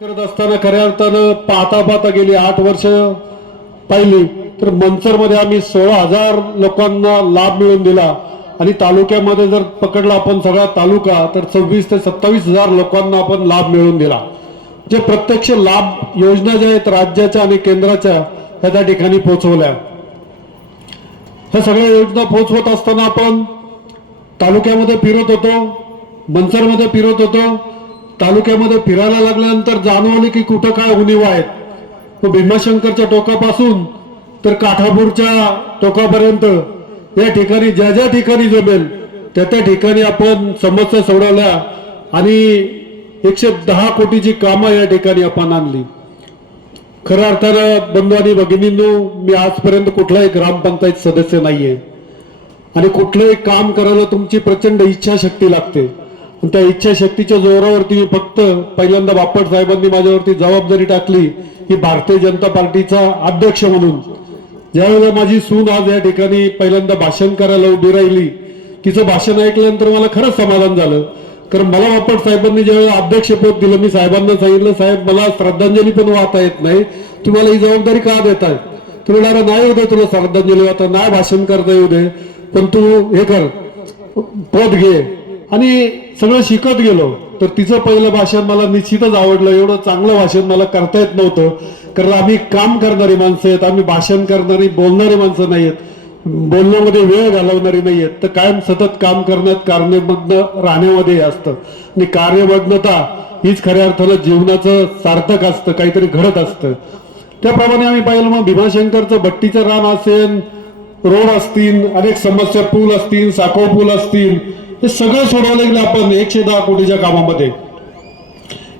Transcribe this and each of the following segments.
करत असताना खऱ्या अर्थानं पाहता पाहता गेली आठ वर्ष पाहिली. तर मंचरमध्ये आम्ही सोळा हजार लोकांना लाभ मिळवून दिला. आणि तालुक्यामध्ये जर पकडला आपण सगळा तालुका तर सव्वीस ते सत्तावीस हजार लोकांना आपण लाभ मिळवून दिला. जे प्रत्यक्ष लाभ योजना ज्या आहेत राज्याच्या आणि केंद्राच्या ह्या त्या ठिकाणी पोहोचवल्या. ह्या सगळ्या योजना पोहोचवत असताना आपण तालुक्यामध्ये फिरत होतो. मनसरमध्ये फिरत होतो. तालुक्यामध्ये फिरायला लागल्यानंतर जाणवले की कुठं काय उणीव आहेत. तो भीमाशंकरच्या टोकापासून तर काठापूरच्या टोकापर्यंत. या ठिकाणी ज्या ज्या ठिकाणी जमेल त्या त्या ठिकाणी आपण समस्या सोडवल्या आणि एकशे दहा कोटीची कामं या ठिकाणी आपण आणली. खऱ्या अर्थानं बंधू आणि भगिनींनो मी आजपर्यंत कुठलाही ग्रामपंचायत सदस्य नाहीये. आणि कुठलंही काम करायला तुमची प्रचंड इच्छाशक्ती लागते. पण त्या इच्छाशक्तीच्या जोरावरती मी फक्त पहिल्यांदा बापट साहेबांनी माझ्यावरती जबाबदारी टाकली की भारतीय जनता पार्टीचा अध्यक्ष म्हणून. ज्यावेळेला माझी सून आज या ठिकाणी पहिल्यांदा भाषण करायला उभी राहिली तिचं भाषण ऐकल्यानंतर मला खरंच समाधान झालं. कारण मला बापट साहेबांनी ज्यावेळेला अध्यक्षपद दिलं मी साहेबांना सांगितलं साहेब मला श्रद्धांजली पण वाहता येत नाही. तुम्हाला ही जबाबदारी का देताय? तुम्ही अरे नाही येऊ दे तुला श्रद्धांजली वाहता. नाही भाषण करता येऊ दे. पण तू हे कर पद घे. आणि सगळं शिकत गेलो. तर तिचं पहिलं भाषण मला निश्चितच आवडलं. एवढं चांगलं भाषण मला करता येत नव्हतं. कारण आम्ही काम करणारी माणसं आहेत. आम्ही भाषण करणारी बोलणारी माणसं नाही आहेत. बोलण्यामध्ये वेळ घालवणारी नाही आहेत. तर कायम सतत काम करण्यात कार्यमग्न राहण्यामध्ये हे असतं. आणि कार्यमग्नता हीच खऱ्या अर्थानं जीवनाचं सार्थक असतं. काहीतरी घडत असतं. त्याप्रमाणे आम्ही पाहिलं मग भीमाशंकरचं भट्टीचं रान असेल रोड असतील अनेक समस्या पूल असतील साखो पूल असतील हे सगळं सोडवलं गेलं आपण एकशे दहा कोटीच्या कामामध्ये.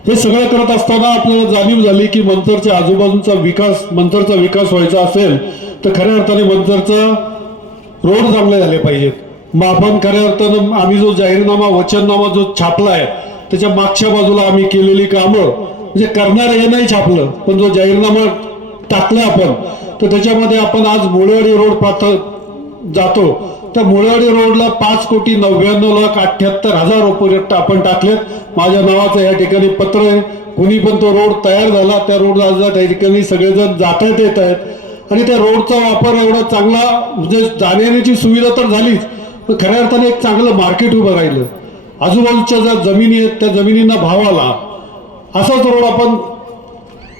हे सगळं करत असताना आपल्याला जाणीव झाली की मंचरच्या आजूबाजूचा विकास मंचरचा विकास व्हायचा असेल तर खऱ्या अर्थाने मंचरचा रोड चांगले झाले पाहिजेत. मग आपण खऱ्या अर्थानं आम्ही जो जाहीरनामा वचननामा जो छापला आहे त्याच्या मागच्या बाजूला आम्ही केलेली कामं म्हणजे करणार हे नाही छापलं पण जो जाहीरनामा टाकला आपण तर त्याच्यामध्ये आपण आज मुळेवाडी रोड पाथ जातो. त्या मुळवाडी रोडला पाच कोटी नव्याण्णव लाख अठ्ठ्याहत्तर हजार रुपये आपण टाकलेत. माझ्या नावाचं या ठिकाणी पत्र आहे. कुणी पण तो रोड तयार झाला त्या रोड आज त्या ठिकाणी सगळेजण जातात येत आहेत. आणि त्या रोडचा वापर एवढा चांगला म्हणजे जाण्याची सुविधा तर झालीच पण खऱ्या अर्थाने एक चांगलं मार्केट उभं राहिलं. आजूबाजूच्या ज्या जमिनी आहेत त्या जमिनींना भाव आला. असाच रोड आपण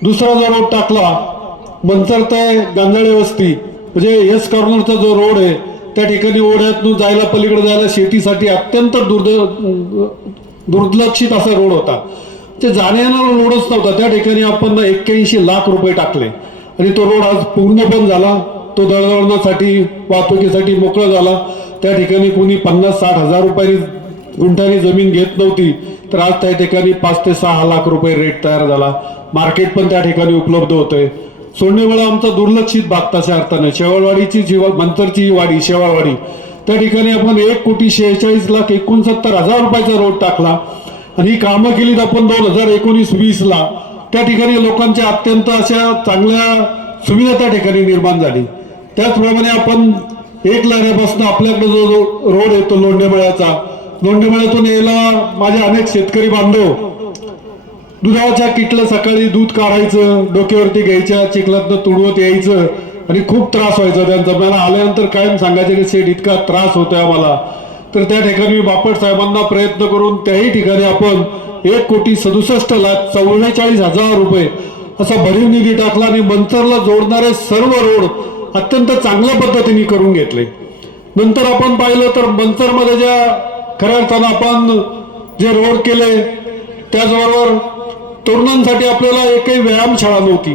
दुसरा जो रोड टाकला मंतर ते गांजाळे वस्ती म्हणजे एस कॉर्नरचा जो रोड आहे त्या ठिकाणी ओढ्यातून जायला पलीकडे जायला शेतीसाठी अत्यंत दुर्द दुर्लक्षित असा रोड होता. ते जाण्याला रोडच नव्हता. त्या ठिकाणी आपण एक्क्याऐंशी लाख रुपये टाकले. आणि तो रोड आज पूर्ण पण झाला. तो दळणवळणासाठी वाहतुकीसाठी मोकळा झाला. त्या ठिकाणी कोणी पन्नास साठ हजार रुपयांनी गुंठाने जमीन घेत नव्हती. तर आज त्या ठिकाणी पाच ते सहा लाख रुपये रेट तयार झाला. मार्केट पण त्या ठिकाणी उपलब्ध होतंय. सोंडेवाडा आमचा दुर्लक्षित भाग तशा अर्थाने. शेवाळवाडीची जी मंतरची वाडी शेवाळवाडी. त्या ठिकाणी आपण एक कोटी शेहेचाळीस लाख एकोणसत्तर हजार रुपयाचा रोड टाकला आणि ही कामं केलीत आपण दोन हजार एकोणीस वीसला त्या ठिकाणी लोकांच्या अत्यंत अशा चांगल्या सुविधा त्या ठिकाणी निर्माण झाली. त्याचप्रमाणे आपण एक लाण्यापासून आपल्याकडे जो रोड येतो लोंढेमळ्याचा. लोंढेमळ्यातून यायला माझे अनेक शेतकरी बांधव दुधाच्या किटलं सकाळी दूध काढायचं डोक्यावरती घ्यायच्या चिखलातनं तुडवत यायचं आणि खूप त्रास व्हायचा त्यांचा. मला आल्यानंतर कायम सांगायचं की सेठ इतका त्रास होतोय आम्हाला. तर त्या ठिकाणी मी बापट साहेबांना प्रयत्न करून त्याही ठिकाणी आपण एक कोटी सदुसष्ट लाख चव्वेचाळीस हजार रुपये असा भरीव निधी टाकला आणि मंतरला जोडणारे सर्व रोड अत्यंत चांगल्या पद्धतीने करून घेतले. नंतर आपण पाहिलं तर मंतरमध्ये ज्या खऱ्या अर्थानं आपण जे रोड केले त्याचबरोबर तरुणांसाठी आपल्याला एकही व्यायामशाळा नव्हती.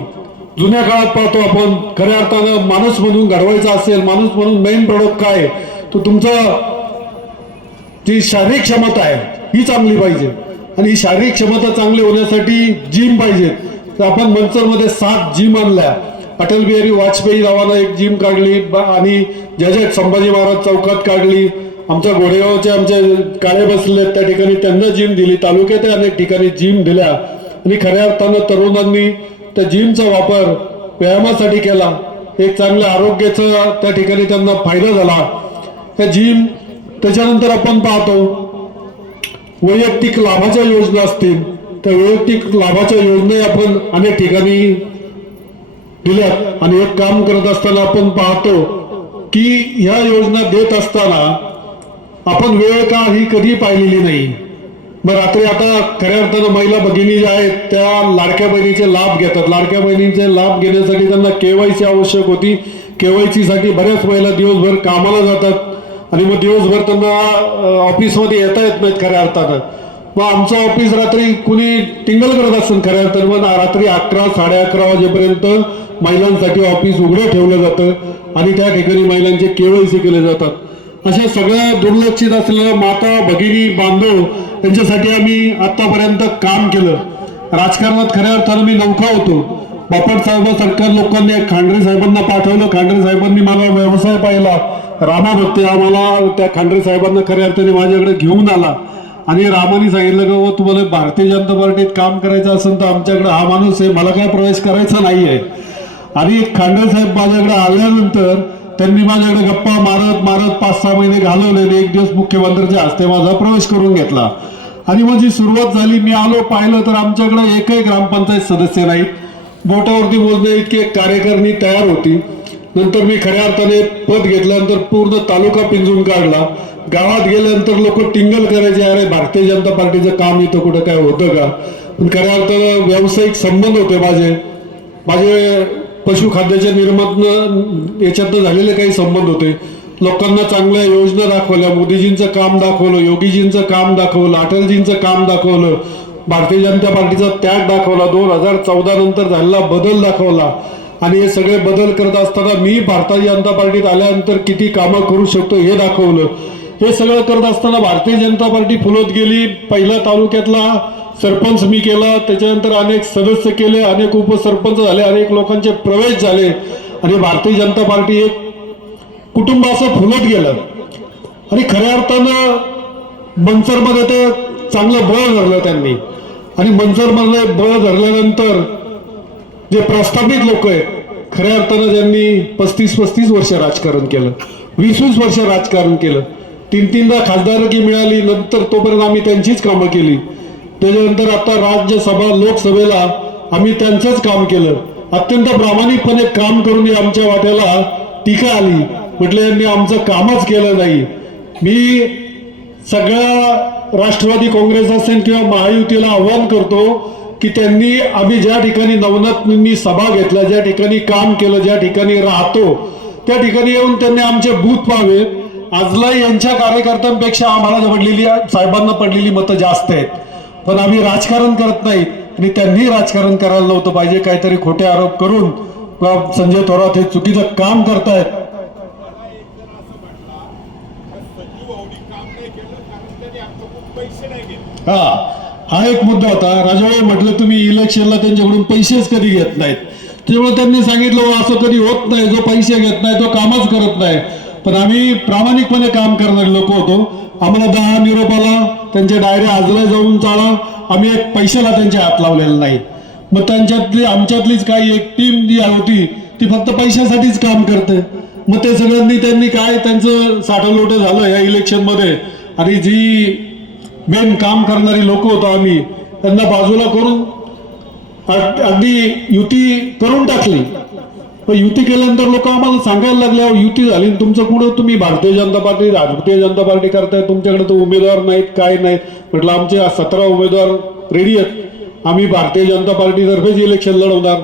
जुन्या काळात पाहतो आपण खऱ्या अर्थानं माणूस म्हणून घडवायचा असेल माणूस म्हणून मेन प्रॉडक्ट काय तो तुमचा जी शारीरिक क्षमता आहे ही चांगली पाहिजे. आणि ही शारीरिक क्षमता चांगली होण्यासाठी जिम पाहिजे. तर आपण मंचरमध्ये सात जिम आणल्या. अटल बिहारी वाजपेयी नावानं एक जिम काढली आणि ज्या ज्या संभाजी महाराज चौकात काढली. आमच्या घोडेगावचे आमचे काळे बसले आहेत, त्या ठिकाणी त्यांना जिम दिली. तालुक्यात अनेक ठिकाणी जिम दिल्या. आणि खऱ्या अर्थानं तरुणांनी त्या जिमचा वापर व्यायामासाठी केला. एक चांगल्या आरोग्याचा त्या ठिकाणी त्यांना फायदा झाला. त्या जिम त्याच्यानंतर आपण पाहतो वैयक्तिक लाभाच्या योजना असतील. त्या वैयक्तिक लाभाच्या योजना आपण अनेक ठिकाणी दिल्या आणि एक काम करत असताना आपण पाहतो की ह्या योजना देत असताना आपण वेळ का ही कधी पाहिलेली नाही. मग रात्री आता खऱ्या अर्थानं महिला भगिनी ज्या आहेत त्या लाडक्या बहिणीचे लाभ घेतात. लाडक्या बहिणीचे लाभ घेण्यासाठी त्यांना केवायसी आवश्यक होती. केवायसी साठी बऱ्याच महिला दिवसभर कामाला जातात. आणि मग दिवसभर त्यांना ऑफिसमध्ये येता येत नाहीत खऱ्या अर्थानं. मग आमचं ऑफिस रात्री कुणी टिंगल करत असेल खऱ्या अर्थानं मग रात्री अकरा साडे अकरा वाजेपर्यंत महिलांसाठी ऑफिस उघडं ठेवलं जातं. आणि त्या ठिकाणी महिलांचे केवायसी केले जातात. अशा सगळ्या दुर्लक्षित असलेल्या माता भगिनी बांधव यांच्यासाठी आम्ही आतापर्यंत काम केलं. राजकारणात खऱ्या अर्थानं मी नौका होतो. बापट साहेब सरकार लोकांनी खांडरे साहेबांना पाठवलं. खांडरे साहेबांनी मला व्यवसाय पाहिला. रामा भक्ती आम्हाला त्या खांडरे साहेबांना खऱ्या अर्थाने माझ्याकडे घेऊन आला. आणि रामाने सांगितलं का तुम्हाला भारतीय जनता पार्टीत काम करायचं असेल तर आमच्याकडे हा माणूस आहे. मला काय प्रवेश करायचा नाही आहे आणि खांडरे साहेब माझ्याकडे आल्यानंतर त्यांनी माझ्याकडे गप्पा मारत मारत पाच सहा महिने घालवले आणि एक दिवस मुख्यमंत्र्यांच्या हस्ते माझा प्रवेश करून घेतला. आणि माझी सुरुवात झाली. मी आलो पाहिलं तर आमच्याकडे एकही ग्रामपंचायत सदस्य नाही. बोटावरती मोजणे इतकी एक कार्यकारिणी तयार होती. नंतर मी खऱ्या अर्थाने पद घेतल्यानंतर पूर्ण तालुका पिंजून काढला. गावात गेल्यानंतर लोक टिंगल करायचे अरे भारतीय जनता पार्टीचं काम इथं कुठं काय होतं का? पण खऱ्या अर्थानं व्यावसायिक संबंध होते माझे. माझे पशुखाद्याच्या निर्मातनं याच्यातनं झालेले काही संबंध होते. लोकांना चांगल्या योजना दाखवल्या मोदीजींचं काम दाखवलं योगीजींचं काम दाखवलं अटलजींचं काम दाखवलं भारतीय जनता पार्टीचा त्याग दाखवला दोन हजार चौदा नंतर झालेला बदल दाखवला. आणि हे सगळे बदल करत असताना मी भारतीय जनता पार्टीत आल्यानंतर किती कामं करू शकतो हे दाखवलं. हे सगळं करत असताना भारतीय जनता पार्टी फुलत गेली. पहिल्या तालुक्यातला सरपंच मी केला त्याच्यानंतर अनेक सदस्य केले अनेक उपसरपंच झाले अनेक लोकांचे प्रवेश झाले. आणि भारतीय जनता पार्टी एक कुटुंब असं फुलत गेलं. आणि खऱ्या अर्थानं मनसरमध्ये ते चांगलं बळ धरलं त्यांनी. आणि मनसरमध्ये बळ धरल्यानंतर जे प्रस्थापित लोक आहेत खऱ्या अर्थानं ज्यांनी पस्तीस पस्तीस वर्ष राजकारण केलं वीस वीस वर्ष राजकारण केलं तीन तीनदा खासदारकी मिळाली नंतर तोपर्यंत आम्ही त्यांचीच कामं केली. त्याच्यानंतर आता राज्यसभा लोकसभेला आम्ही त्यांचंच काम केलं. अत्यंत प्रामाणिकपणे काम करून आमच्या वाट्याला टीका आली. म्हटलं यांनी आमचं कामच केलं नाही. मी सगळ्या राष्ट्रवादी काँग्रेस असेल किंवा महायुतीला आव्हान करतो की त्यांनी आम्ही ज्या ठिकाणी नवनाथनी सभा घेतल्या ज्या ठिकाणी काम केलं ज्या ठिकाणी राहतो त्या ठिकाणी येऊन त्यांनी आमचे बूथ पाहावे आजला यांच्या कार्यकर्त्यांपेक्षा आम्हाला पडलेली साहेबांना पडलेली मतं जास्त आहेत. पण आम्ही राजकारण करत नाही आणि त्यांनी राजकारण करायला नव्हतं पाहिजे. काहीतरी खोटे आरोप करून संजय थोरात हे चुकीचं काम करतायत. हा हा एक मुद्दा होता. राजाभाऊ म्हटलं तुम्ही इलेक्शनला त्यांच्याकडून पैसेच कधी घेत नाहीत? त्यामुळे त्यांनी सांगितलं "हो, असं कधी होत नाही. जो पैसे घेत नाही तो कामच करत नाही. पण आम्ही प्रामाणिकपणे काम करणारे लोक होतो. आम्हाला दहा निरोपाला त्यांच्या डायऱ्या आजला जाऊन चाळा. आम्ही एक पैशाला त्यांच्या हात लावलेला नाही. मग त्यांच्यातली आमच्यातलीच काही एक टीम जी होती ती फक्त पैशासाठीच काम करते. मग ते सगळ्यांनी त्यांनी काय त्यांचं साठवलोट झालं या इलेक्शनमध्ये आणि जी मेन काम करणारी लोक होतो आम्ही त्यांना बाजूला करून अगदी युती करून टाकली. पण युती केल्यानंतर लोक आम्हाला सांगायला लागले युती झाली आणि तुमचं कुठं? तुम्ही भारतीय जनता पार्टी भारतीय जनता पार्टी करताय तुमच्याकडे तर उमेदवार नाहीत काय नाहीत. म्हटलं आमचे सतरा उमेदवार रेडी आहेत. आम्ही भारतीय जनता पार्टीतर्फेच इलेक्शन लढवणार.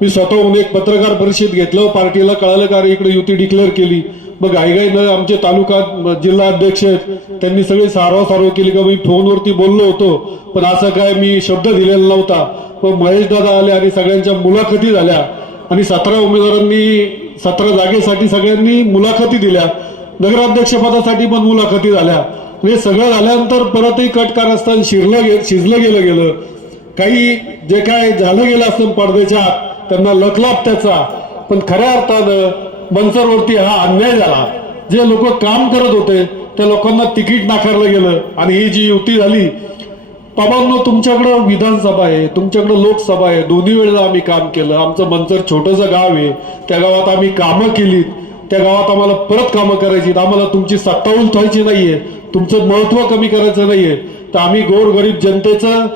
मी स्वतःहून एक पत्रकार परिषद घेतलं पार्टीला कळालं का रे इकडे युती डिक्लेअर केली. मग घाईघाईनं आमचे तालुका जिल्हा अध्यक्ष आहेत. त्यांनी सगळे सारवा सारव केली का? मी फोनवरती बोललो होतो पण असं काय मी शब्द दिलेला नव्हता. मग महेश दादा आले आणि सगळ्यांच्या मुलाखती झाल्या. आणि सतरा उमेदवारांनी सतरा जागेसाठी सगळ्यांनी मुलाखती दिल्या. नगराध्यक्षपदासाठी पण मुलाखती झाल्या. हे सगळं झाल्यानंतर परतही कट कारस्थान शिरलं गे शिजलं गेलं गेलं. काही जे काय झालं गेलं असतं पडद्याच्या त्यांना लखलाप त्याचा. पण खऱ्या अर्थानं मनसरवरती हा अन्याय झाला. जे लोक काम करत होते त्या लोकांना तिकीट नाकारलं गेलं. आणि ही जी युती झाली बाबांनो तुमच्याकडं विधानसभा आहे तुमच्याकडं लोकसभा आहे दोन्ही वेळेला आम्ही काम केलं. आमचं मंचर छोटंसं गाव आहे. त्या गावात आम्ही कामं केलीत. त्या गावात आम्हाला परत कामं करायची आम्हाला तुमची सत्ता उलथवायची नाहीये. तुमचं महत्त्व कमी करायचं नाहीये. तर आम्ही गोरगरीब जनतेचं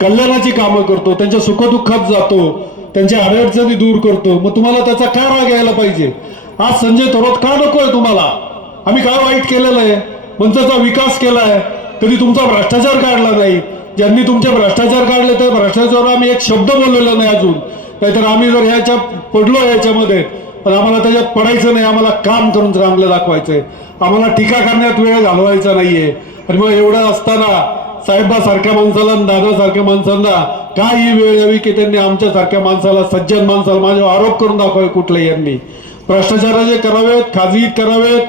कल्याणाची कामं करतो. त्यांच्या सुखदुःखात जातो. त्यांच्या अडचणी दूर करतो. मग तुम्हाला त्याचा काय राग यायला पाहिजे? आज संजय थोरात का नकोय तुम्हाला? आम्ही काय वाईट केलेलं आहे? मंचाचा विकास केलाय. कधी तुमचा भ्रष्टाचार काढला नाही. ज्यांनी तुमचे भ्रष्टाचार काढले तर भ्रष्टाचारावर आम्ही एक शब्द बोललेला नाही अजून. नाहीतर आम्ही जर ह्याच्या पडलो याच्यामध्ये पण आम्हाला त्याच्यात पडायचं नाही आम्हाला काम करून चांगलं दाखवायचंय. आम्हाला टीका करण्यात वेळ घालवायचा नाहीये. आणि मग एवढं असताना साहेबा सारख्या माणसाला आणि दादा सारख्या माणसांना काय ही वेळ यावी की त्यांनी आमच्यासारख्या माणसाला सज्जन माणसाला माझ्यावर आरोप करून दाखवावे कुठले यांनी. भ्रष्टाचाराचे करावेत खाजगी करावेत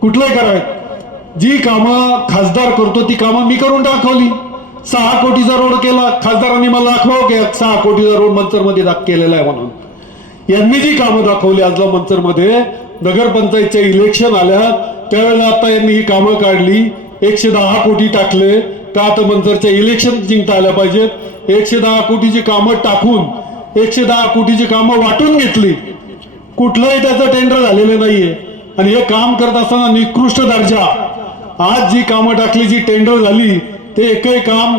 कुठलंही करावेत जी कामं खासदार करतो ती कामं मी करून दाखवली. सहा कोटीचा रोड केला खासदारांनी मला दाखवा हो की सहा कोटीचा रोड मंचरमध्ये दाख केलेला आहे म्हणून. यांनी जी कामं दाखवली आजला मंचरमध्ये नगरपंचायतच्या इलेक्शन आल्या त्यावेळेला आता यांनी ही कामं काढली. एकशे दहा कोटी टाकले का आता मंचरच्या इलेक्शन जिंकता आल्या पाहिजेत. एकशे दहा कोटीची कामं टाकून एकशे दहा कोटीची कामं वाटून घेतली. कुठलंही त्याचं टेंडर झालेलं नाहीये. आणि हे काम करत असताना निकृष्ट दर्जा. आज जी कामं टाकली जी टेंडर झाली ते एकही काम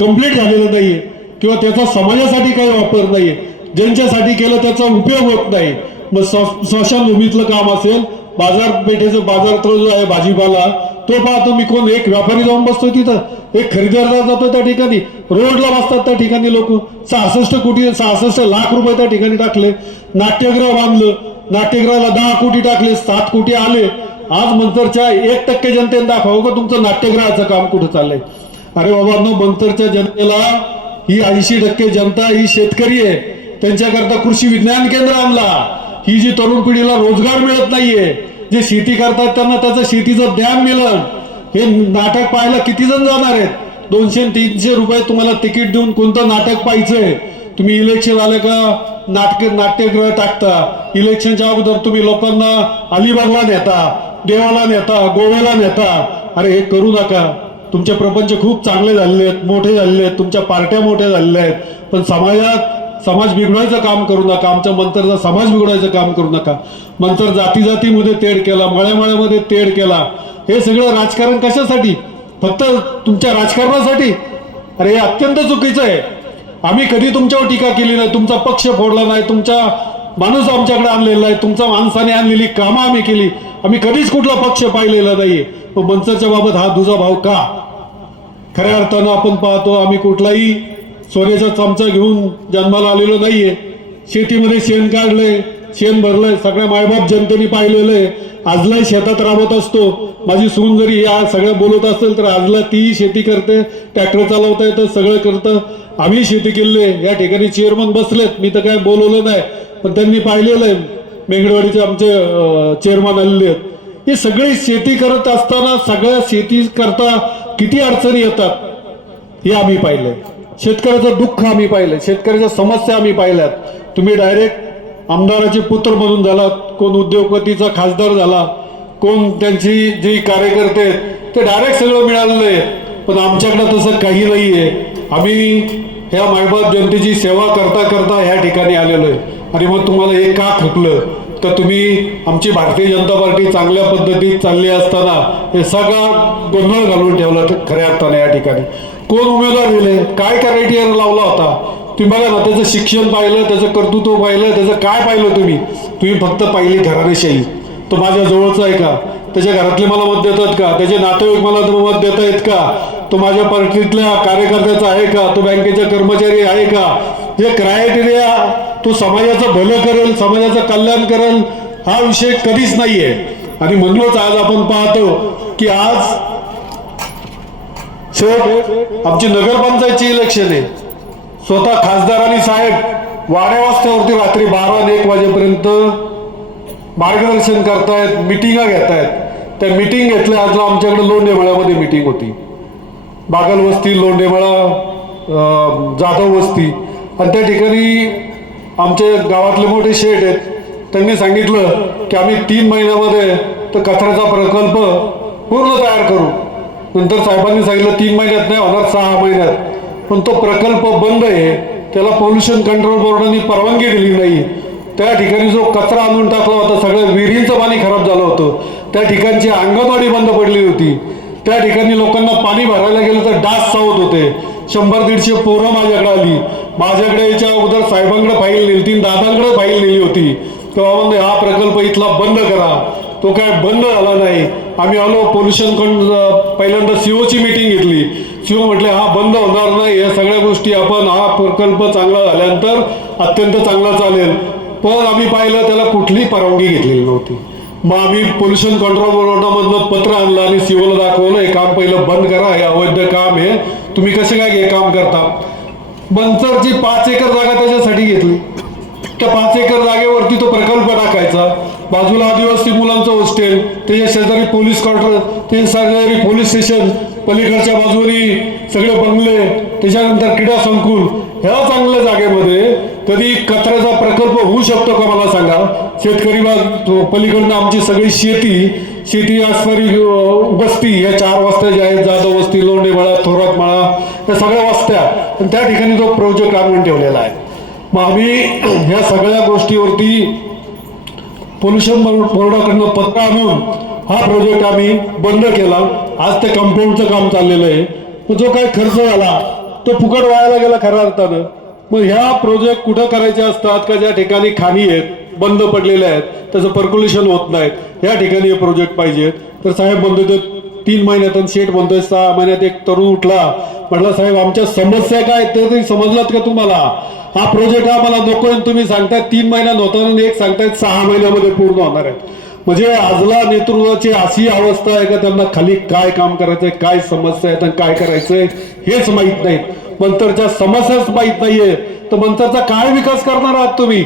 कंप्लीट झालेलं नाहीये. किंवा त्याचा समाजासाठी काही वापर नाहीये. ज्यांच्यासाठी केलं त्याचा उपयोग होत नाही. मग स्मशानभूमीतलं काम असेल बाजारपेठेचं बाजारतळ जो आहे भाजीपाला तो पाहतो मी कोण एक व्यापारी जाऊन बसतो तिथं. एक खरेदीदार जातो त्या ठिकाणी. रोडला बसतात त्या ठिकाणी लोक. सहासष्ट कोटी सहासष्ट लाख रुपये त्या ठिकाणी टाकले. नाट्यगृह बांधलं. नाट्यगृहाला दहा कोटी टाकले सात कोटी आले. आज मंतरच्या एक टक्के जनतेने दाखवावं का तुमचं नाट्यगृहाचं काम कुठं चाललंय? अरे बाबांनो मंतरच्या जनतेला ही ऐंशी टक्के जनता ही शेतकरी आहे. त्यांच्याकरता कृषी विज्ञान केंद्र आणला. ही जी तरुण पिढीला रोजगार मिळत नाहीये जे शेती करतात त्यांना त्याचं शेतीचं ज्ञान मिळलं. हे नाटक पाहायला किती जण जाणार आहेत? दोनशे तीनशे रुपये तुम्हाला तिकीट देऊन कोणतं नाटक पाहायचंय? तुम्ही इलेक्शन आलं का नाटक नाट्यगृह टाकता. इलेक्शनच्या अगोदर तुम्ही लोकांना अलिबागला नेता देवाला नेता गोव्याला नेता. अरे हे करू नका. तुमचे प्रपंच खूप चांगले झालेले आहेत मोठे झालेले आहेत तुमच्या पार्ट्या मोठ्या झालेल्या आहेत. पण समाजात समाज बिघडवायचं काम करू नका. आमच्या मंतरचा समाज बिघडवायचं काम करू नका. मंतर जाती जातीमध्ये तेढ केला मळ्यामळ्यामध्ये तेढ केला. हे सगळं राजकारण कशासाठी? फक्त तुमच्या राजकारणासाठी? अरे हे अत्यंत चुकीचं आहे. आम्ही कधी तुमच्यावर टीका केली नाही तुमचा पक्ष फोडला नाही तुमचा माणूस आमच्याकडे आणलेला आहे तुमचा माणसाने आणलेली कामं आम्ही केली. आम्ही कधीच कुठला पक्ष पाहिलेला नाहीये. मग मनसाच्या बाबत हा दुजा भाव का? खऱ्या अर्थानं आपण पाहतो आम्ही कुठलाही सोन्याचा चमचा घेऊन जन्माला आलेलो नाहीये. शेतीमध्ये शेण काढलंय. शेण भरलंय सगळ्या मायबाप जनतेने पाहिलेलं आहे. आजलाही शेतात राबत असतो. माझी सून जरी या सगळ्या बोलत असेल तर आजला तीही शेती करते ट्रॅक्टर चालवता येतं सगळं करतं. आम्ही शेती केलेली आहे. या ठिकाणी चेअरमन बसलेत. मी तर काय बोलवलं नाही. पण त्यांनी पाहिलेलं आहे. मेंगडवाडीचे आमचे चेअरमन आलेले आहेत. हे सगळी शेती करत असताना सगळ्या शेती करता किती अडचणी येतात हे आम्ही पाहिलंय. शेतकऱ्याचं दुःख आम्ही पाहिलंय. शेतकऱ्याच्या समस्या आम्ही पाहिल्यात. तुम्ही डायरेक्ट आमदाराचे पुत्र म्हणून झालात कोण उद्योगपतीचा खासदार झाला कोण त्यांची जी कार्यकर्ते आहेत ते डायरेक्ट सगळं मिळालेलं आहे. पण आमच्याकडं तसं काही नाही आहे आम्ही ह्या मायबाप जनतेची सेवा करता करता ह्या ठिकाणी आलेलो आहे. आणि मग तुम्हाला हे का खुपलं तर तुम्ही आमची भारतीय जनता पार्टी चांगल्या पद्धतीत चालली असताना हे सगळा गोंधळ घालून ठेवला खऱ्या अर्थाने या ठिकाणी. कोण उमेदवार दिले? काय क्रायटेरिया लावला होता? तुम्ही बघा ना त्याचं शिक्षण पाहिलं त्याचं कर्तृत्व पाहिलं त्याचं काय पाहिलं तुम्ही? तुम्ही फक्त पाहिली घराणेशाही तो माझ्या जवळचा आहे का? त्याच्या घरातले मला मत देतात का? त्याचे नातेवाईक मला मत देता येत का? तो माझ्या पार्टीतल्या कार्यकर्त्याचा आहे का? तो बँकेचा कर्मचारी आहे का? हे क्रायटेरिया तो समाजाचं भलं करेल समाजाचं कल्याण करेल हा विषय कधीच नाहीये. आणि म्हणूनच आज आपण पाहतो की आज शेवट आमची नगरपंचायतची इलेक्शन आहे. स्वतः खासदार आणि साहेब वाड्या वाजत्यावरती रात्री बारा आणि एक वाजेपर्यंत मार्गदर्शन करतायत मिटिंगा घेतायत. त्या मिटिंग घेतल्या आज आमच्याकडे लोंढेमळ्यामध्ये मिटिंग होती. बागल वस्ती लोंढेमळा जाधव वस्ती. आणि त्या ठिकाणी आमचे गावातले मोठे शेठ आहेत. त्यांनी सांगितलं की आम्ही तीन महिन्यामध्ये तर कचऱ्याचा प्रकल्प पूर्ण तयार करू. नंतर साहेबांनी सांगितलं तीन महिन्यात नाही होणार सहा महिन्यात. पण तो प्रकल्प बंद आहे. त्याला पोल्युशन कंट्रोल बोर्डाने परवानगी दिली नाही. त्या ठिकाणी जो कचरा आणून टाकला होता सगळं विहिरींचं पाणी खराब झालं होतं. त्या ठिकाणची अंगणवाडी बंद पडली होती. त्या ठिकाणी लोकांना पाणी भरायला गेलं तर डास चावत होते. शंभर दीडशे पोरं माझ्याकडे आली. माझ्याकडे याच्या अगोदर साहेबांकडे फाईल नेली तीन दादांकडे फाईल नेली होती. तेव्हा म्हणजे हा प्रकल्प इथला बंद करा. तो काय बंद झाला नाही. आम्ही आलो पोल्युशन कंट्रोल पहिल्यांदा सीओची मीटिंग घेतली. किंवा म्हटले हा बंद होणार नाही. या सगळ्या गोष्टी आपण हा प्रकल्प चांगला झाल्यानंतर अत्यंत चांगला चालेल. पण आम्ही पाहिलं त्याला कुठलीही परवानगी घेतलेली नव्हती. मग आम्ही पोल्युशन कंट्रोल बोर्डामधनं पत्र आणलं आणि सीओला दाखवलं हे काम पहिलं बंद करा हे अवैध काम आहे. तुम्ही कसे काय हे काम करता? मंचरची पाच एकर जागा त्याच्यासाठी घेतली. त्या पाच एकर जागेवरती तो प्रकल्प टाकायचा. बाजूला आदिवासी मुलांचं हॉस्टेल त्याच्या शेजारी पोलीस क्वार्टर त्याच्या शेजारी पोलीस स्टेशन पलीकडच्या बाजूनी सगळे बंगले त्याच्यानंतर क्रीडा संकुल ह्या चांगल्या जागेमध्ये कधी कचऱ्याचा प्रकल्प होऊ शकतो का मला सांगा? शेतकरी पलीकडनं आमची सगळी शेती शेती असणारी वस्ती या चार वस्त्या ज्या आहेत जाधव वस्ती लोंढे मळा थोरात मळा या सगळ्या वस्त्या त्या ठिकाणी तो प्रोजेक्ट आणून ठेवलेला आहे. मग आम्ही ह्या सगळ्या गोष्टीवरती पोल्युशन बोर्डाकडनं पत्र आणून हा प्रोजेक्ट आम्ही बंद केला. आज ते कंपाऊंडचं काम चाललेलं आहे. मग जो काही खर्च झाला तो फुकट व्हायला गेला खऱ्या अर्थानं. मग ह्या प्रोजेक्ट कुठं करायचे असतात? का ज्या ठिकाणी खाणी आहेत बंद पडलेल्या आहेत त्याचं पर्क्युलेशन होत नाहीत या ठिकाणी हे प्रोजेक्ट पाहिजे. तर साहेब बंद होते तीन महिन्यात आणि शेठ म्हणतोय सहा महिन्यात एक तरुण उठला. म्हटलं साहेब आमच्या समस्या काय आहेत ते तरी समजलात का तुम्हाला? हा प्रोजेक्ट हा मला नको आहे तुम्ही सांगताय तीन महिन्यात होता आणि एक सांगतायत सहा महिन्यामध्ये पूर्ण होणार आहे. म्हणजे आजला नेतृत्वाची अशी अवस्था आहे का त्यांना खाली काय काम करायचंय काय समस्या आहेत आणि काय करायचंय हेच माहीत नाही. मंतरच्या समस्याच माहीत नाहीये. तर मंतरचा काय विकास करणार आहात तुम्ही?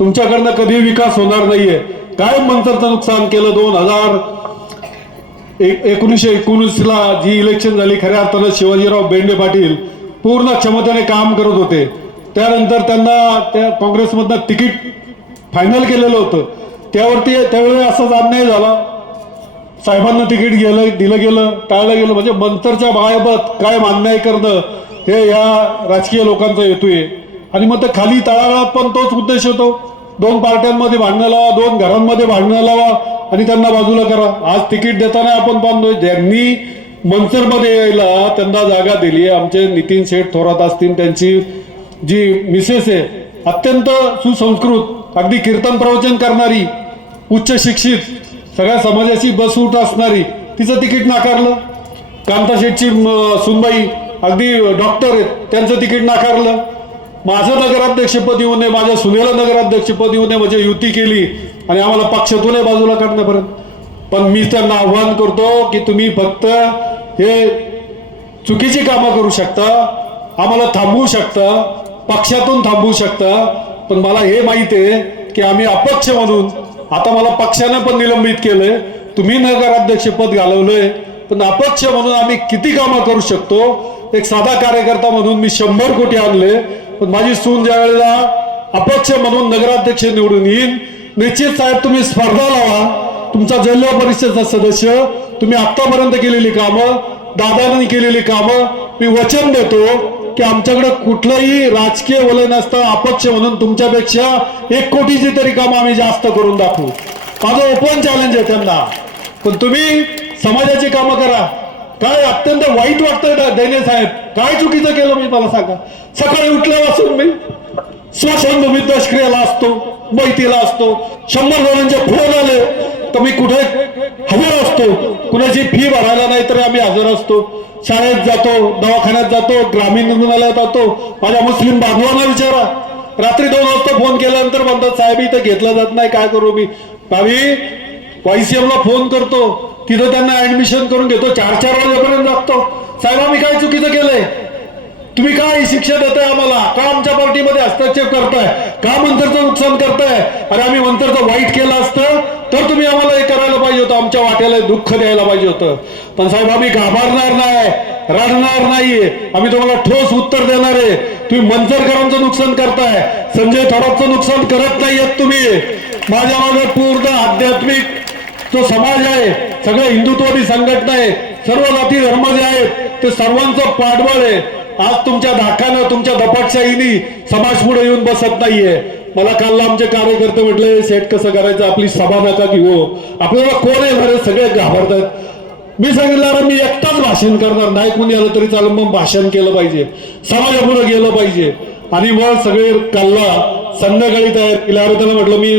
तुमच्याकडनं कधी विकास होणार नाहीये. काय मंतरचं नुकसान केलं दोन हजार एक एकोणीसशे एकोणीसला जी इलेक्शन झाली खऱ्या अर्थानं शिवाजीराव बेंडे पाटील पूर्ण क्षमतेने काम करत होते. त्यानंतर त्यांना त्या काँग्रेसमधनं तिकीट फायनल केलेलं होतं. त्यावरती त्यावेळी असाच अन्याय झाला. साहेबांना तिकीट गेलं दिलं गेलं टाळलं गेलं. म्हणजे मंतरच्या बायाबत काय अन्याय करणं हे या राजकीय लोकांचा हेतू आणि मग ते खाली तळागाळात पण तोच उद्देश होतो. दोन पार्ट्यांमध्ये भांडणं लावा दोन घरांमध्ये भांडणं लावा आणि त्यांना बाजूला करा. आज तिकीट देताना आपण पाहतोय ज्यांनी मनसरमध्ये यायला त्यांना जागा दिली आहे. आमचे नितीन शेठ थोरात असतील त्यांची जी मिसेस आहे अत्यंत सुसंस्कृत अगदी कीर्तन प्रवचन करणारी उच्च शिक्षित सगळ्या समाजाची बसऊट असणारी तिचं तिकीट नाकारलं. कांता शेठची सुनबाई अगदी डॉक्टर आहेत त्यांचं तिकीट नाकारलं. माझं नगराध्यक्षपद येऊ नये माझ्या सुनेला नगराध्यक्षपद येऊ नये म्हणजे युती केली आणि आम्हाला पक्षातूनही बाजूला काढण्यापर्यंत. पण मी त्यांना आव्हान करतो की तुम्ही फक्त हे चुकीची कामं करू शकता आम्हाला थांबवू शकता पक्षातून थांबवू शकता. पण मला हे माहिती आहे की आम्ही अपक्ष म्हणून आता मला पक्षानं पण निलंबित केलंय. तुम्ही नगराध्यक्षपद घालवलंय. पण अपक्ष म्हणून आम्ही किती कामं करू शकतो? एक साधा कार्यकर्ता म्हणून मी शंभर कोटी आणले. पण माझी सून ज्या वेळेला अपक्ष म्हणून नगराध्यक्ष निवडून येईल निश्चित साहेब तुम्ही स्पर्धा लावा. तुमचा जिल्हा परिषदचा सदस्य तुम्ही आतापर्यंत केलेली कामं दादांनी केलेली कामं मी वचन देतो. की आमच्याकडे कुठलंही राजकीय वलय नसतं अपक्ष म्हणून तुमच्यापेक्षा एक कोटीची तरी कामं आम्ही जास्त करून दाखवू. माझं ओपन चॅलेंज आहे त्यांना. पण तुम्ही समाजाची कामं करा. काय अत्यंत वाईट वाटतंय दैने साहेब. काय चुकीचं केलं मी मला सांगा. सकाळी उठल्यापासून मी स्मशानभूमीत दशक्रियाला असतो मैतीला असतो. शंभर जणांचे फोन आले. तर मी कुठे? हजर असतो. कुणाची फी भरायला नाही तरी आम्ही हजर असतो. शाळेत जातो दवाखान्यात जातो ग्रामीण रुग्णालयात जातो. माझ्या मुस्लिम बांधवांना विचारा. रात्री दोन वाजता फोन केल्यानंतर म्हणतात साहेब इथं घेतला जात नाही काय करू मी? आम्ही वायसीएमला फोन करतो. तिथं त्यांना ऍडमिशन करून घेतो. चार चार वाजेपर्यंत जागतो साहेब आम्ही काय चुकीचं केलंय? तुम्ही काय शिक्षा देताय आम्हाला? का आमच्या पार्टीमध्ये हस्तक्षेप करताय? का मंतरचं नुकसान करताय? अरे आम्ही मंतरचं वाईट केलं असतं तर तुम्ही आम्हाला हे करायला पाहिजे होतं. आमच्या वाट्याला दुःख द्यायला पाहिजे होतं. पण साहेब आम्ही घाबरणार नाही रडणार नाहीये आम्ही तुम्हाला ठोस उत्तर देणार आहे. तुम्ही मंचरकरांचं नुकसान करताय संजय थोरातचं नुकसान करत नाहीयेत तुम्ही. माझ्या मागे पूर्ण आध्यात्मिक जो समाज आहे सगळ्या हिंदुत्ववादी संघटना आहे सर्व जाती धर्म जे आहेत ते सर्वांचं पाठबळ आहे. आज तुमच्या धाकानं तुमच्या दपाटशाहीनी समाज पुढे येऊन बसत नाहीये. मला काल आमचे कार्यकर्ते म्हटले सेट कसं करायचं? आपली सभा नका घेऊ. आपल्याला कोण येणार सगळे घाबरतात. मी सांगितलं अरे मी एकटाच भाषण करणार. नाही कोणी आलं तरी चालेल मग भाषण केलं पाहिजे. समाजापुढे गेलं पाहिजे. आणि मग सगळे कालला संध्याकाळी तयार केल्यावर त्याला म्हटलं मी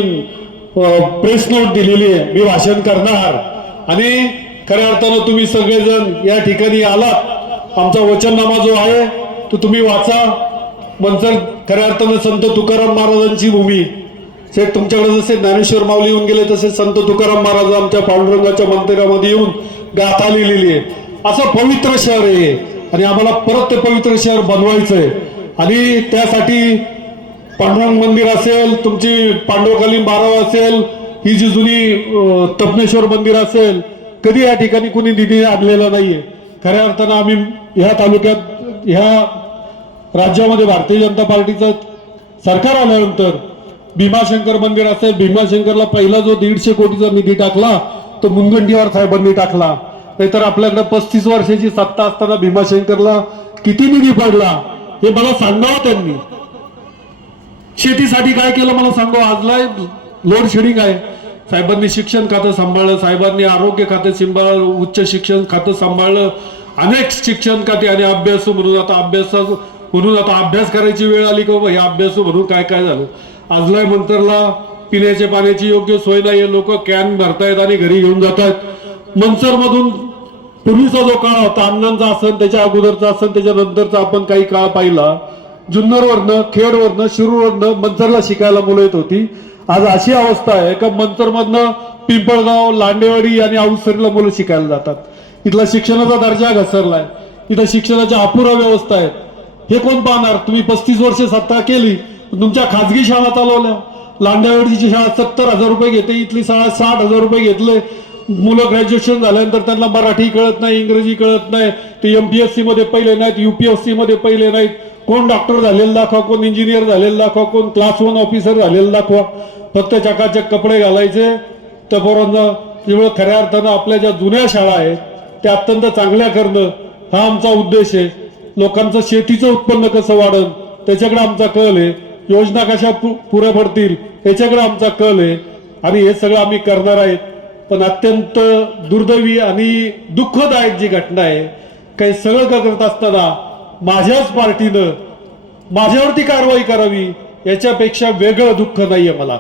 प्रेस नोट दिलेली आहे. मी भाषण करणार. आणि खऱ्या अर्थानं तुम्ही सगळेजण या ठिकाणी आलात. आमचा वचननामा जो आहे तो तुम्ही वाचा. मंचर खऱ्या अर्थानं संत तुकाराम महाराजांची भूमी. से तुमच्याकडे जसे ज्ञानेश्वर माऊली येऊन गेले तसे संत तुकाराम महाराज आमच्या पांडुरंगाच्या मंदिरामध्ये येऊन गाथा लिहिलेली आहे. असं पवित्र शहर आहे आणि आम्हाला परत ते पवित्र शहर बनवायचं आहे आणि त्यासाठी पांडुरंग मंदिर असेल तुमची पांडवकालीन बाराव असेल ही जी जुनी तपनेश्वर मंदिर असेल कधी या ठिकाणी कुणी निधी आणलेला नाहीये. खऱ्या अर्थानं आम्ही ह्या तालुक्यात ह्या राज्यामध्ये भारतीय जनता पार्टीचं सरकार आल्यानंतर भीमाशंकर मंदिर असेल भीमाशंकरला पहिला जो दीडशे कोटीचा निधी टाकला तो मुनगंटीवार साहेबांनी टाकला. नाहीतर आपल्याकडे पस्तीस वर्षाची सत्ता असताना भीमाशंकरला किती निधी पडला हे मला सांगावं त्यांनी. शेतीसाठी काय केलं मला सांगावं? आजला लोड शेडिंग आहे. साहेबांनी शिक्षण खातं सांभाळलं साहेबांनी आरोग्य खातं सांभाळलं उच्च शिक्षण खातं सांभाळलं अनेक शिक्षण खाते आणि अभ्यासू म्हणून आता अभ्यास म्हणून आता अभ्यास करायची वेळ आली का बाबा हे अभ्यासू म्हणून काय काय झालं? आजलाय मंतरला पिण्याच्या पाण्याची योग्य सोय नाही लोक कॅन भरतायत आणि घरी घेऊन जातात मंचर मधून पूर्वीचा जो काळ होता अण्णांचा असन त्याच्या अगोदरचा असन त्याच्यानंतरचा आपण काही काळ पाहिला. जुन्नरवरनं खेडवरनं शिरूरवरनं मंचरला शिकायला मुलं येत होती. आज अशी अवस्था आहे का मंतरमधनं पिंपळगाव लांडेवाडी आणि आऊसरीला मुलं शिकायला जातात. इथला शिक्षणाचा दर्जा घसरलाय. इथं शिक्षणाच्या अपुरा व्यवस्था आहेत. हे कोण पाहणार? तुम्ही पस्तीस वर्ष सत्ता केली तुमच्या खाजगी शाळा चालवल्या. लांडेवाडीची शाळा सत्तर हजार रुपये घेते इथली शाळा साठ हजार रुपये घेतले. मुलं ग्रॅज्युएशन झाल्यानंतर त्यांना मराठी कळत नाही इंग्रजी कळत नाही ते एमपीएससी मध्ये पहिले नाहीत युपीएससी मध्ये पहिले नाहीत. कोण डॉक्टर झालेलं दाखवा कोण इंजिनियर झालेलं दाखवा कोण क्लास वन ऑफिसर झालेलं दाखवा. फक्त चकाचक कपडे घालायचे. त्या पोरांना त्यामुळे खऱ्या अर्थानं आपल्या ज्या जुन्या शाळा आहेत त्या अत्यंत चांगल्या करणं हा आमचा उद्देश आहे. लोकांचं शेतीचं उत्पन्न कसं वाढन त्याच्याकडे आमचा कल आहे. योजना कशा पुऱ्या पडतील याच्याकडे आमचा कल आहे. आणि हे सगळं आम्ही करणार आहेत. पण अत्यंत दुर्दैवी आणि दुःखदायक जी घटना आहे काही सगळं का करत असताना माझ्याच पार्टीनं माझ्यावरती कारवाई करावी याच्यापेक्षा वेगळं दुःख नाही आहे मला.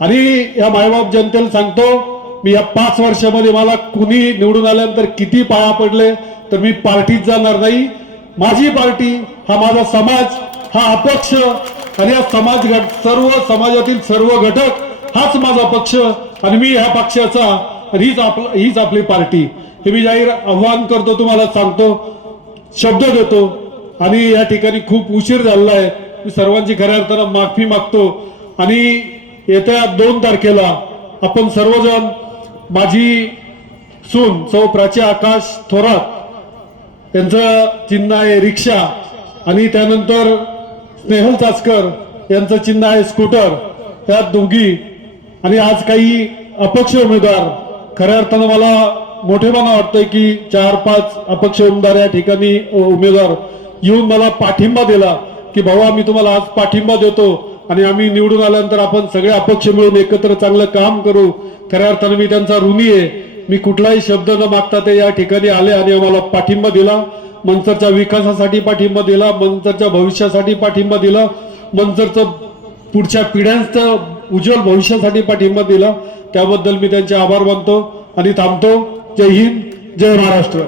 आणि या मायबाप जनतेला सांगतो मी या पाच वर्षामध्ये मला कुणी निवडून आल्यानंतर किती पाया पडले तर मी पार्टीत जाणार नाही. माझी पार्टी हा माझा समाज हा अपक्ष आणि हा समाज सर्व समाजातील सर्व घटक हाच माझा पक्ष. आणि मी ह्या पक्षाचा हीच आपलं हीच आपली पार्टी. हे मी जाहीर आव्हान करतो तुम्हाला सांगतो शब्द देतो. आणि या ठिकाणी खूप उशीर झालेला आहे. मी सर्वांची खऱ्या अर्थानं माफी मागतो. आणि येत्या दोन तारखेला आपण सर्वजण माझी सून सौ प्राची आकाश थोरात यांचं चिन्ह आहे रिक्षा. आणि त्यानंतर स्नेहल चाचकर यांचं चिन्ह आहे स्कूटर. त्या दोघी आणि आज काही अपक्ष उमेदवार खऱ्या अर्थानं मला मोठेपणा वाटतंय की चार पाच अपक्ष उमेदवार या ठिकाणी उमेदवार येऊन मला पाठिंबा दिला की भाऊ आम्ही तुम्हाला आज पाठिंबा देतो आणि आम्ही निवडून आल्यानंतर आपण सगळे अपक्ष मिळून एकत्र चांगलं काम करू. खऱ्या अर्थानं मी त्यांचा ऋणी आहे. मी कुठलाही शब्द न मागता ते या ठिकाणी आले आणि आम्हाला पाठिंबा दिला. मंचरच्या विकासासाठी पाठिंबा दिला मंचरच्या भविष्यासाठी पाठिंबा दिला. मंचरचं पुढच्या पिढ्यांचं उज्ज्वल भविष्यासाठी पाठिंबा दिला. त्याबद्दल मी त्यांचे आभार मानतो आणि थांबतो. जय हिंद जय महाराष्ट्र.